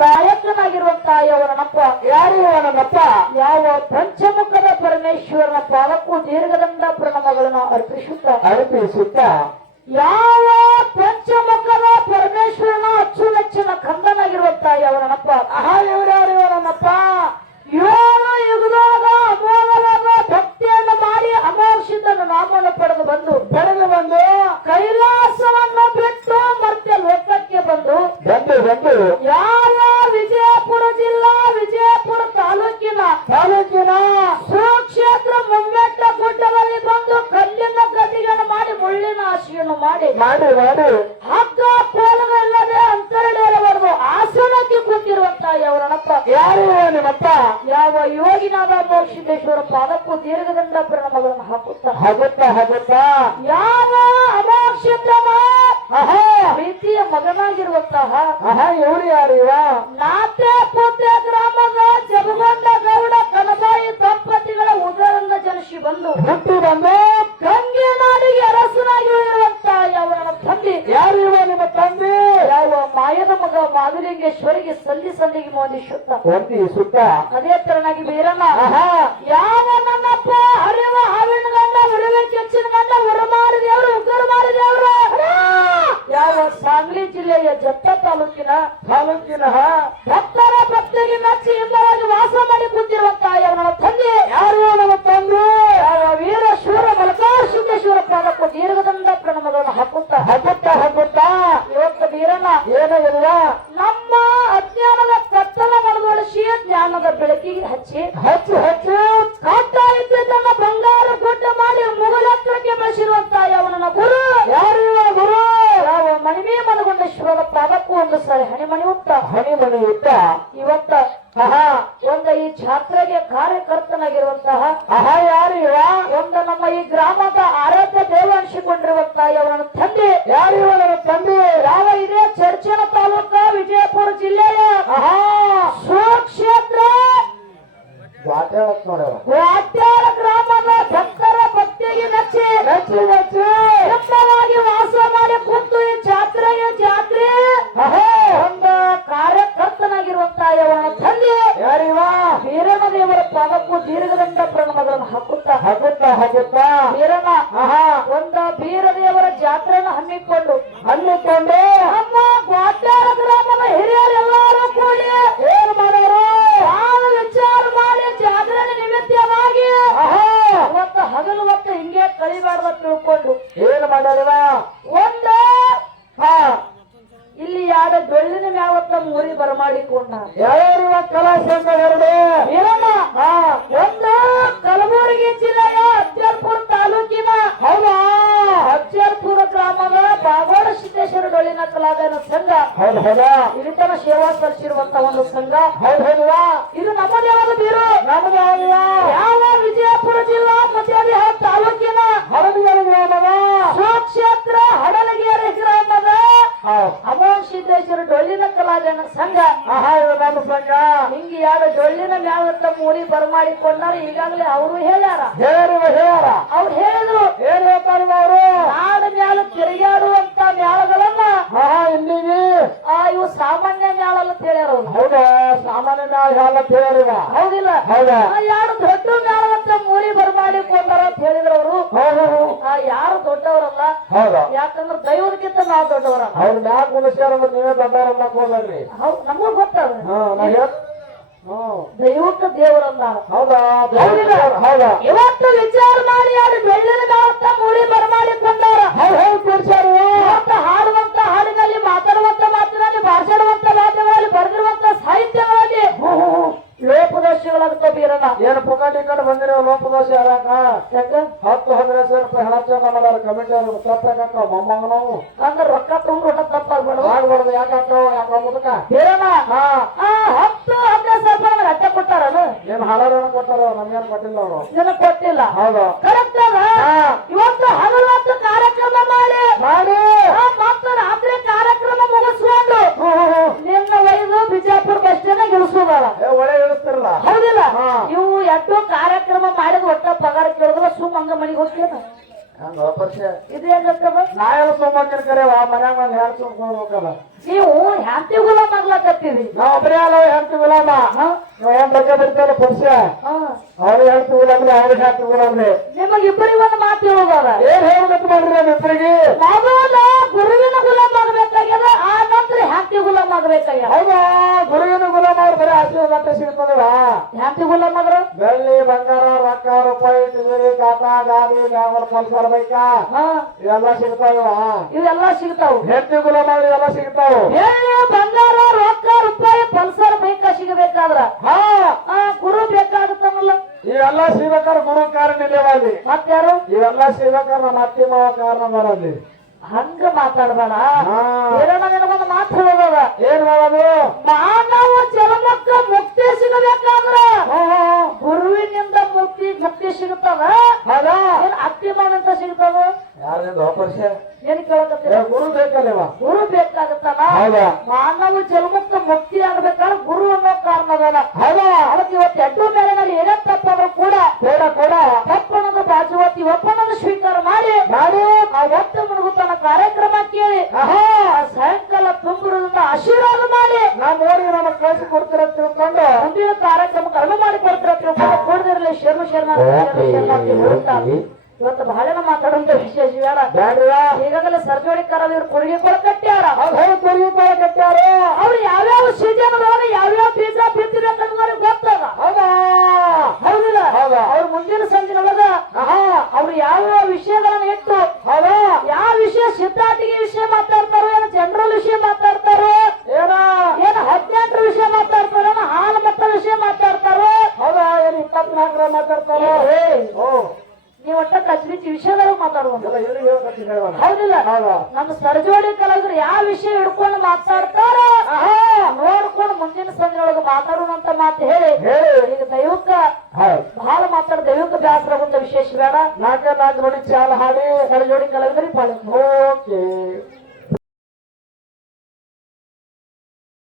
ನಾಯಕನಾಗಿರುವಂತ ಯವನಪ್ಪ ಯಾರು ನನ್ನಪ್ಪ ಯಾವ ಪಂಚಮುಖದ ಪರಮೇಶ್ವರನ ಪಾದಕ್ಕೂ ದೀರ್ಘದಂಡ ಪ್ರಣಮಗಳನ್ನು ಅರ್ಪಿಸುತ್ತ. ಅರ್ಪಿಸುತ್ತ. ಯಾವ ಪಂಚಮುಖದ ಪರಮೇಶ್ವರನ ಅಚ್ಚುಮೆಚ್ಚಿನ ಕಂದನಾಗಿರುವಂತ ಯವನಪ್ಪ ಆಹಾ ಇವರ್ಯಾರು ನನ್ನಪ್ಪ ಏಳು ಯುಗದೊಳಗ ಅಮೋಘವಾದ ಭಕ್ತಿಯನ್ನು ಮಾಡಿ ಅಮೋಕ್ಷಿತನ ನಾಮವನ್ನು ಪಡೆದು ಬಂದು ಬೆಳೆದು ಬಂದು ಕೈಲಾಸವನ್ನು ಬಿಟ್ಟು ಮತ್ತೆ ಲೋಕಕ್ಕೆ ಬಂದು ಬಂದು ಬಂದು ಯಾವ ವಿಜಯಪುರ ಜಿಲ್ಲಾ ವಿಜಯಪುರ ತಾಲೂಕಿನ ತಾಲೂಕಿನ ಸುಕ್ಷೇತ್ರ ಮುಂಬೆಟ್ಟ ಗುಡ್ಡದಲ್ಲಿ ಬಂದು ಕಲ್ಲಿನ ಗದಿಗಳನ್ನು ಮಾಡಿ ಮುಳ್ಳಿನ ಆಶೆಯನ್ನು ಮಾಡಿ ಮಾಡಿ ಹಗ್ಗ ಕೋಲಗಳಿಲ್ಲದೆ ಅಂತರಡೇರಬಾರದು ಆಸನಕ್ಕೆ ಕೂತಿರುವಂತ ಯವರಣಪ್ಪ ಯಾರು ನಿಮ್ಮಪ್ಪ? ಯಾವ ಯೋಗಿನಾದ ಮೋಕ್ಷಿದ್ದೇಶ್ವರ ಪಾದಕ್ಕೂ ದೀರ್ಘದಂಡ ಪ್ರಣಮಗಳನ್ನು ಹಾಕುತ್ತಾ? ಹಗುತ್ತ ಹಗುತ್ತ ಯಾವ ಅಮೋಕ್ಷಿತನ ಅಹಾ! ಪ್ರೀತಿಯ ಮಗನಾಗಿರುವಂತಹ ಇವರು ಯಾರು ಇವ? ನಾತೆ ಪುತ್ತೆ ಗ್ರಾಮದ ಜಬಗೊಂಡ ಗೌಡ ಕನಬಾಯಿ ದಂಪತಿಗಳ ಉದರಂಗ ಜನಿಸಿ ಬಂದು ಹುಟ್ಟಿ ಬಂದು ಗಂಗೆ ನಾಡಿಗೆ ಅರಸನಾಗಿ ಇರುವಂತ ಅವನ ತಂದೆ ಯಾರು ಇವ ನಿಮ್ಮ ತಂದೆ ಯಾವ ಮಾಯದ ಮಗ ಮಾಧುಲಿಂಗೇಶ್ವರಿಗೆ ಸಲ್ಲಿ ಸಲ್ಲಿಗೆ ಮೋದಿಸುತ್ತ ಒಂದಿ ಸುತ್ತ ಅದೇ ತರನಾಗಿ ಬೀರಮ್ಮ ಯಾವ ನನ್ನಪ್ಪ ಹರಿವ ಹಾವಿನ ಗಂಡ ಉರಿವ ಕೆಚ್ಚಿನ ಗಂಡ ಉರಮಾರಿ ದೇವರು ಉಗ್ರ ಮಾರಿ ದೇವರು ಯಾವ ಸಾಂಗ್ಲಿ ಜಿಲ್ಲೆಯ ಜತ್ತ ತಾಲೂಕಿನ ತಾಲೂಕಿನ ಭಕ್ತರ ಭಕ್ತಿಗೆ ಮೆಚ್ಚಿ ಹಚ್ಚಿ ಹಚ್ಚು ಕಾಟ ಇದ್ದಿದ್ದನ್ನ ಬಂಗಾರ ಗುಡ್ಡ ಮಾಡಿ ಮುಗಲತ್ತರಕ್ಕೆ ಬೆಳೆಸಿರುವಂತ ಅವನ ಗುರು. ಯಾರು ಗುರು? ಯಾವ ಮಣಿಮೆ ಮನಗೊಂಡೇಶ್ವರದ ಪಾದಕ್ಕೂ ಒಂದು ಸರಿ ಹಣಿಮಣಿ ಉತ್ತ. ಹಣಿಮಣಿ ಉತ್ತ? ಇವತ್ತ ಆಹಾ. ಒಂದ ಈ ಜಾತ್ರೆಗೆ ಕಾರ್ಯಕರ್ತನಾಗಿರುವಂತಹ ಆಹಾ ಯಾರು ಇವ? ಒಂದು ನಮ್ಮ ಈ ಗ್ರಾಮದ ಆರಾಧ್ಯ ದೇವ ಅನಿಸಿಕೊಂಡಿರುವಂತಹ ಅವನ ತಂದೆ. ಯಾರು ಇವನ ತಂದೆ? ಯಾವ ಇದೇ ಚರ್ಚಿನ ತಾಲೂಕ ವಿಜಯಪುರ ಜಿಲ್ಲೆಯ ಆಹಾ. ವಾಟ್ಯಾಳ ಗ್ರಾಮದ ಭಕ್ತರ ಭಕ್ತಿಗೆ ಮೆಚ್ಚಿ ಮೆಚ್ಚಿ ಮೆಚ್ಚಿ ಸುಂದರವಾಗಿ ವಾಸ ಮಾಡಿ ಕುಂತು ಈ ಜಾತ್ರೆಯ ಜಾತ್ರೆ. ಒಂದು ಕಾರ್ಯಕರ್ತನಾಗಿರುವಂತ ಅವನ ತಂದೆ ಯಾರು ಇವ ವೀರನ ದೇವರ ಪಾದಕ್ಕೂ ದೀರ್ಘದಂಡ ಪ್ರಣಮಗಳನ್ನು ಹಾಕುತ್ತಾ ಹಗುತ್ತ ಹಗುತ್ತ ವೀರನ ಒಂದು ಬೀರ ದೇವರ ಜಾತ್ರೆಯನ್ನು ಹಮ್ಮಿಕೊಂಡು ಹಣ್ಣಿಕೊಂಡು ನಮ್ಮ ಗ್ವಾಟ್ಯಾರ ಗ್ರಾಮದ ಹಿರಿಯರೆಲ್ಲರೂ ಕೂಡಿ ಏನ್ ಮಾಡೋರು ನಾನು ವಿಚಾರ ಮಾಡಿ ಜಾತ್ರೆ ನಿಮಿತ್ತವಾಗಿ ಆಹಾ ಅವತ್ತು ಹಗಲು ಹೊತ್ತು ಹಿಂಗೆ ಕಳಿಬಾರ್ದ ತಿಳ್ಕೊಂಡು ಏನ್ ಮಾಡ್ಯಾರಿವ ಒಂದು ಹಾ ಇಲ್ಲಿ ಎರಡು ಮೂರಿ ಬರಮಾಡಿಕೊಂಡ ಯಾರ್ಯಾರಿವ ಕಲಾಶಂಕ ಎರಡು? ಏನಮ್ಮ ಒಂದು ಕಲಬುರಗಿ ಜಿಲ್ಲೆಯ ಅಜ್ಜಲ್ಪುರ ತಾಲೂಕಿನ ಹೌದಾ? ಅಜ್ಜಲ್ಪುರ ಗ್ರಾಮದ ಬಾಗೋಡ ಸಿದ್ದೇಶ್ವರ ಡೊಳ್ಳಿನ ಕಲಾಗಾಯನ ಸಂಘ. ಹೌದು ಹೌದಾ? ಸೇವಾ ಸಲ್ಲಿಸಿರುವಂತ ಒಂದು ಸಂಘ. ಹೌದು ಹೌದಾ? ಇದು ನಮ್ಮದೇ ಆದ ಬೀರು. ನಮ್ಮದೇ ಯಾವ ವಿಜಯಪುರ ಜಿಲ್ಲಾ ಮಧ್ಯಾಹ್ನ ತಾಲೂಕಿನ ಹರಡಿಗಳ ಗ್ರಾಮದ ಸುಕ್ಷೇತ್ರ ಹಡಲಗೇರಿ ಗ್ರಾಮದ ಹೌದು ಅಮೋಘ ಸಿದ್ದೇಶ್ವರ ಕಲಾಗಾಯನ ಸಂಘ. ಆಹಾ ಇದು ನಮ್ಮ ಸಂಘ. ಹಿಂಗೆ ಯಾವ ಡೊಳ್ಳಿನ ಮ್ಯಾವತ್ತ ಮೂರಿ ಬರಮಾಡಿಕೊಂಡಾರ ಈಗಾಗಲೇ ಅವರು ಹೇಳ್ಯಾರ. ಹೇಳಿರುವ ಹೇಳ್ಯಾರ. ಅವ್ರು ಹೇಳಿದ್ರು. ಏನ್ ಹೇಳ್ತಾರೆ ಅವರು ನಾಡ ಮ್ಯಾಲ ತಿರುಗಾಡುವಂತ ಮ್ಯಾಳಗಳನ್ನ ಆಹಾ ಇಲ್ಲಿಗೆ. ಆ ಇವು ಸಾಮಾನ್ಯ ಮ್ಯಾಳ ಅಂತ ಹೇಳ್ಯಾರ ಅವ್ರು. ಹೌದಾ? ಸಾಮಾನ್ಯ ಮ್ಯಾಳ ಹೇಳ ಹೌದಿಲ್ಲ. ಹೌದಾ? ಆ ಎರಡು ದೊಡ್ಡ ಮ್ಯಾಳವತ್ತ ಮೂರಿ ಬರಮಾಡಿಕೊಂಡಾರ ಅಂತ ಹೇಳಿದ್ರು ಅವರು. ಯಾರು ದೊಡ್ಡವರಲ್ಲ. ಹೌದಾ? ದೊಡ್ಡವರಲ್ಲ ಅವ್ರ ಮ್ಯಾಗ ಕುಣಿಸ್ಯಾರ ಅಂದ್ರೆ ನೀವೇ ದೊಡ್ಡವರನ್ನ ಹೋಗ್ರಿ ಹೌದು ನಮಗೂ ದೇವರ ಹಾ ನಾ ಹೇಳ್ ಹ್ಮ್. ದೈವಕ್ಕೆ ದೇವರಲ್ಲ ಹೌದಾ? ಹೌದಾ? ಇವತ್ತು ವಿಚಾರ ಮಾಡಿ ಬೆಳ್ಳಿನ ಲೋಪದೋಷಗಳಾಗುತ್ತ ಬೀರಣ್ಣ ಏನ್ ಪುಕಾಟಿ ಕಡೆ ಬಂದಿರೋ ಲೋಪದೋಷ ಯಾರಾಕ? ಯಾಕ? ಹತ್ತು ಹದಿನೈದು ಸಾವಿರ ರೂಪಾಯಿ ಹಣ ಚಂದ ಮಾಡ್ಯಾರ ಕಮಿಟಿ ಅವ್ರು. ತಪ್ಪಾಕ ಮೊಮ್ಮಗನವು ಅಂದ್ರೆ ರೊಕ್ಕ ತಗೊಂಡು ಊಟ ತಪ್ಪಾಗ್ಬೇಡ. ಆಗ್ಬಾರ್ದು ಯಾಕಾಕ ಯಾಕ ಮುದಕ ಬೀರಣ್ಣ ಹಾ. ಆ ಹತ್ತು ಹದಿನೈದು ಸಾವಿರ ರೂಪಾಯಿ ಅಟ್ಟೆ ಕೊಟ್ಟಾರನು? ಏನ್ ಹಾಡಾರ ಕೊಟ್ಟಾರ ನಮ್ಗೇನ್ ಕೊಟ್ಟಿಲ್ಲ ಅವರು. ಏನ ಕೊಟ್ಟಿಲ್ಲ. ಹೌದು. ಕರೆಕ್ಟ್ ಇವತ್ತು ಹಗಲು ಕಾರ್ಯಕ್ರಮ ಮಾಡಿ. ಮಾಡಿ. ಹಾ ಮತ್ತೆ ರಾತ್ರಿ ಕಾರ್ಯಕ್ರಮ ಮುಗಿಸ್ಕೊಂಡು. ನಿನ್ನ ವಯಸ್ಸು ಬಿಜಾಪುರ ಬಸ್ ಸ್ಟ್ಯಾಂಡ್ ಇಳಿಸೋದಲ್ಲ ಏ ಒಳ್ಳೆ ಇಳಿಸ್ತಿರಲ್ಲ ಹೌದಿಲ್ಲ ಹಾ. ಇವು ಎಷ್ಟೋ ಕಾರ್ಯಕ್ರಮ ಮಾಡಿದ ಒಟ್ಟ ಪಗಾರ ಕೇಳಿದ್ರೆ ಸುಮ್ಮ ಹಂಗ ಮನೆಗೆ ಹೋಗ್ತೇನ ಹಂಗ ಪರಿಚಯ ಇದು ಹೆಂಗತ್ತದ ನಾ ಎಲ್ಲ ಸೋಮವಾರ ಕರೆವ ಮನ್ಯಾಗ ಒಂದ್ ನೀವು ಹ್ಯಾಂತಿ ಗುಲಾಮ್ ಆಗ್ಲಕತ್ತೀರಿ. ಒಬ್ಬರೇ ಅಲ್ಲ ಹೆಣ್ತಿ ಗುಲಾಮ. ನಾವ್ ಹೆಣ್ ಬಗ್ಗೆ ಬರ್ತಾರ ಪರಿಚಯ. ಅವ್ರಿಗೆ ಹೆಣ್ತಿ ಗುಲಾಮ್ರಿ ಅವ್ರಿಗೆ ಗುಲಾಮ್ರಿ ನಿಮಗ್ ಇಬ್ಬರಿಗೆ ಒಂದು ಮಾತು ಹೇಳೋದದ ಏನ್ ಹೇಳ್ಬೇಕು ಮಾಡ್ರಿ ನಮ್ಮ ಇಬ್ಬರಿಗೆ ಮೊದಲ ಗುರುವಿನ ಗುಲಾಮ್ ಆಗ್ಬೇಕಾಗ್ಯದ ಆ ನಂತರ ಹ್ಯಾಂತಿ ಗುಲಾಮ್ ಆಗ್ಬೇಕಾಗ್ಯದ. ಹೌದಾ? ಆಶೀರ್ವಾದ ಸಿಗ್ತದಲ್ಲ ಹ್ಯಾಂತಿ ಗುಲಾಮ್ ಬೆಳ್ಳಿ ಬಂಗಾರ ರೊಕ್ಕ ರೂಪಾಯಿ ಟಿಜರಿ ಕಾಟಾ ಗಾಡಿ ಗಾವಲ್ ಪಲ್ಸರ್ ಬೈಕ? ಇವೆಲ್ಲ ಸಿಗ್ತಾವ. ಇವೆಲ್ಲ ಸಿಗ್ತಾವ. ಹೆಂಡತಿ ಗುಲಾಮ ಇವೆಲ್ಲ ಸಿಗ್ತಾವ. ಬೆಳ್ಳಿ ಬಂಗಾರ ರೊಕ್ಕ ರೂಪಾಯಿ ಪಲ್ಸರ್ ಬೈಕ ಸಿಗಬೇಕಾದ್ರ? ಹಾ. ಆ ಗುರು ಬೇಕಾಗುತ್ತಲ್ಲ ಇವೆಲ್ಲ ಸಿಗ್ಬೇಕಾದ್ರೆ ಗುರು ಕಾರಣ ಇಲ್ಲವಲ್ಲಿ ಮತ್ತಾರು ಇವೆಲ್ಲ ಸಿಗ್ಬೇಕಾದ್ರೆ ನಮ್ಮ ಅತ್ತಿ ಮಾವ ಕಾರಣ ಬರಲ್ಲಿ ಹಂಗ ಮಾತಾಡಬೇಡ. ಮಾತ್ರ ಮಾತು ಹೇಳೋದದ ಏನ್ ಮಾಡೋದು? ಮಾನವ ಜನ್ಮಕ್ಕ ಮುಕ್ತಿ ಸಿಗಬೇಕಾದ್ರ ಗುರುವಿನಿಂದ ಮುಕ್ತಿ ಭಕ್ತಿ ಸಿಗುತ್ತದ ಹೌದಾ? ಏನ್ ಅತ್ತಿ ಮಾವಿನಿಂದ ಸಿಗುತ್ತದ ಏನ್ ಕೇಳಕತ್ತೀರ? ಗುರು ಬೇಕಲ್ಲವ? ಗುರು ಬೇಕಾಗತ್ತಲ್ಲ? ಮಾನವ ಜನ್ಮಕ್ಕ ಮುಕ್ತಿ ಆಗ್ಬೇಕಾದ್ರೆ ಗುರು ಅನ್ನೋ ಕಾರಣ ಹೌದಾ? ಅದಕ್ಕೆ ಇವತ್ತು ಎಡ್ಡು ಮೇಲಿನಲ್ಲಿ ಏನೇ ತಪ್ಪಾದ್ರೂ ಕೂಡ ಬೇಡ ಕೂಡ ತಪ್ಪನದ ಬಾಜುವತಿ ಒಪ್ಪನದ ಸ್ವೀಕಾರ ಮಾಡಿ. ಮಾಡಿ. ಆ ಇವತ್ತು ಬಹಳನ ಮಾತಾಡುವಂತ ವಿಶೇಷ ಈಗಾಗಲೇ ಸರ್ಜೋಡಿ ಕರಲ್ ಇವ್ರು ಕೊಡುಗೆ ಕೂಡ ಕಟ್ಟ್ಯಾರ. ಹೇಳಿ ಕೊರಿಯುತ್ತಾರ ಕಟ್ಟಾರು ಅವ್ರು ಯಾವ್ಯಾವ ಸೀಸನ್ ಒಳಗೆ ಯಾವ್ಯಾವ ಬೀಜ ಬಿತ್ತಿಬೇಕನ್ನೋರಿಗೆ ಗೊತ್ತದ. ಹೌದಾ? ಹೌದಿಲ್ಲ? ಹೌದಾ. ಅವ್ರ ಮುಂದಿನ ಸಂದಿನೊಳಗ ಆಹಾ. ಅವ್ರು ಯಾವ ವಿಷಯಗಳನ್ನ ಇಟ್ಟು ಹೌದಾ? ಯಾವ ವಿಷಯ ಸಿದ್ಧಾರ್ಥಿಗೆ ವಿಷಯ ಮಾತಾಡ್ತಾರೋ ಏನೋ ಜನರಲ್ ವಿಷಯ ಮಾತಾಡ್ತಾರೋ ಏನ ಏನು ಹದಿನೆಂಟರ ವಿಷಯ ಮಾತಾಡ್ತಾರೋ ಏನೋ ಹಾಲು ಮಟ್ಟ ವಿಷಯ ಮಾತಾಡ್ತಾರೋ ಹೌದಾ ಏನ್ ಇಪ್ಪತ್ನಾಲ್ಕರ ಮಾತಾಡ್ತಾರ? ನೀವು ಒಟ್ಟ ಕಚ್ರಿ ವಿಷಯದಾಗ ಮಾತಾಡುವಂತ ಹೌದಿಲ್ಲ. ನಮ್ಮ ಸರ್ಜೋಡಿ ಕಲಾವಿದರು ಯಾವ ವಿಷಯ ಹಿಡ್ಕೊಂಡು ಮಾತಾಡ್ತಾರ ನೋಡ್ಕೊಂಡು ಮುಂದಿನ ಸಂಜೆ ಒಳಗೆ ಮಾತಾಡುವಂತ ಮಾತು ಹೇಳಿ. ಈಗ ದೈವಕ್ಕ ಬಹಳ ಮಾತಾಡ ದೈವಕ್ಕ ಬ್ಯಾಸರ ವಿಶೇಷ ಬೇಡ. ನಾಲ್ಕ ನಾಲ್ಕು ನೋಡಿ ಚಾಲ ಹಾಡಿ ಸರ್ಜೋಡಿ ಕಲಾವಿದ್ರಿ ಪಾಳೆ